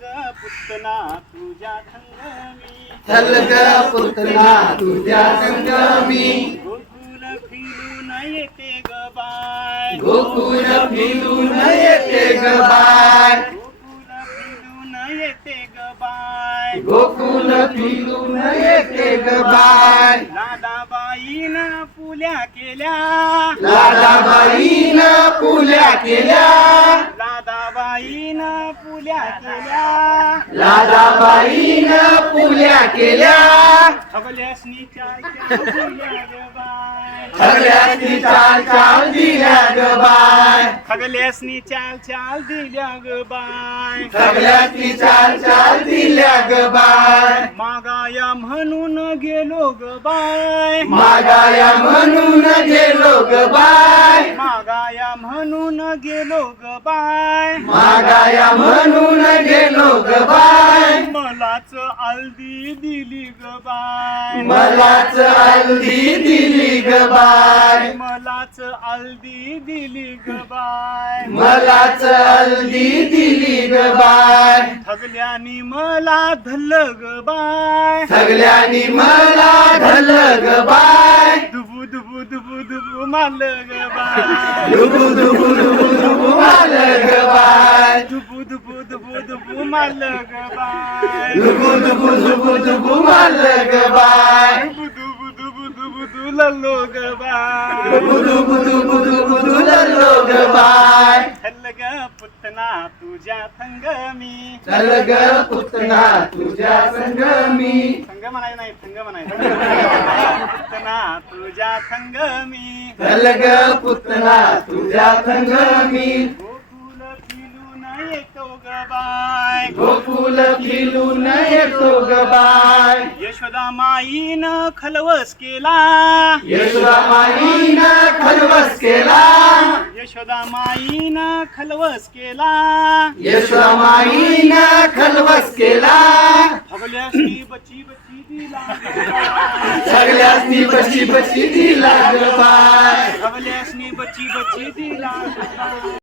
ग पुतना तुझ्या संगमी. चल ग पुतना तुझ्या संगमी. गोकुल फिरून येते ग बाय. गोकुळ फिरून येते ग बाय. गोकुल फिरून येते ग बाय. गोकुळ फिरून येते ग बाय. लादाबाईन पुल्या केल्या. लाडाबाईन पुल्या केल्या. पुल्या केल्या लाडाबाईन पुल्या केल्या खगल्यासनी चाल चाल दिल्या ग बाय खगल्यासनी चाल चाल दिल्या ग बाय खगल्यासनी चाल चाल दिल्या ग बाय मागाया म्हणून गेलो ग बाय मागाया म्हणून गेलो ग बाय मागाया म्हणून गेलो ग बाय. मागाया म्हणून ग बाय मलाच आलदी दिली ग बाय मलाच हल्दी दिली ग बाय मलाच आलदी दिली ग बाय मलाच हल्दी दिली ग बाय ठगल्यानी मला धल ग बाय सगळ्यांनी मला धल ग बाय दुबू दुबू दुबू दुबू माल ग बाय डुबू डुबू डुबू डुबू दुबू माल ग बाय ग दुबू दुबू दुबू दुबू दु लल्लो ग बाय डुललो ग बाय हल्ल ग पुतना तुझ्या संगमी चल ग पुतना तुझ्या संगमी संग म्हणाय नाही संग म्हणाय पुतना तुझ्या संगमी चल ग पुतना तुझ्या संगमी गोकुल फिरून येतो ग बाय गोकुल फिरून येतो ग बाय यशोदा माईन खलवस केला. यशोदामाईन खलवस केला. यशोदा माईन खलवस केला. यशोदामाईन खलवस केला. फगल्याशी बची बची दिला सगळ्यांनी बशी बशी दिला ग बाय. फगल्यासनी बची बची दिला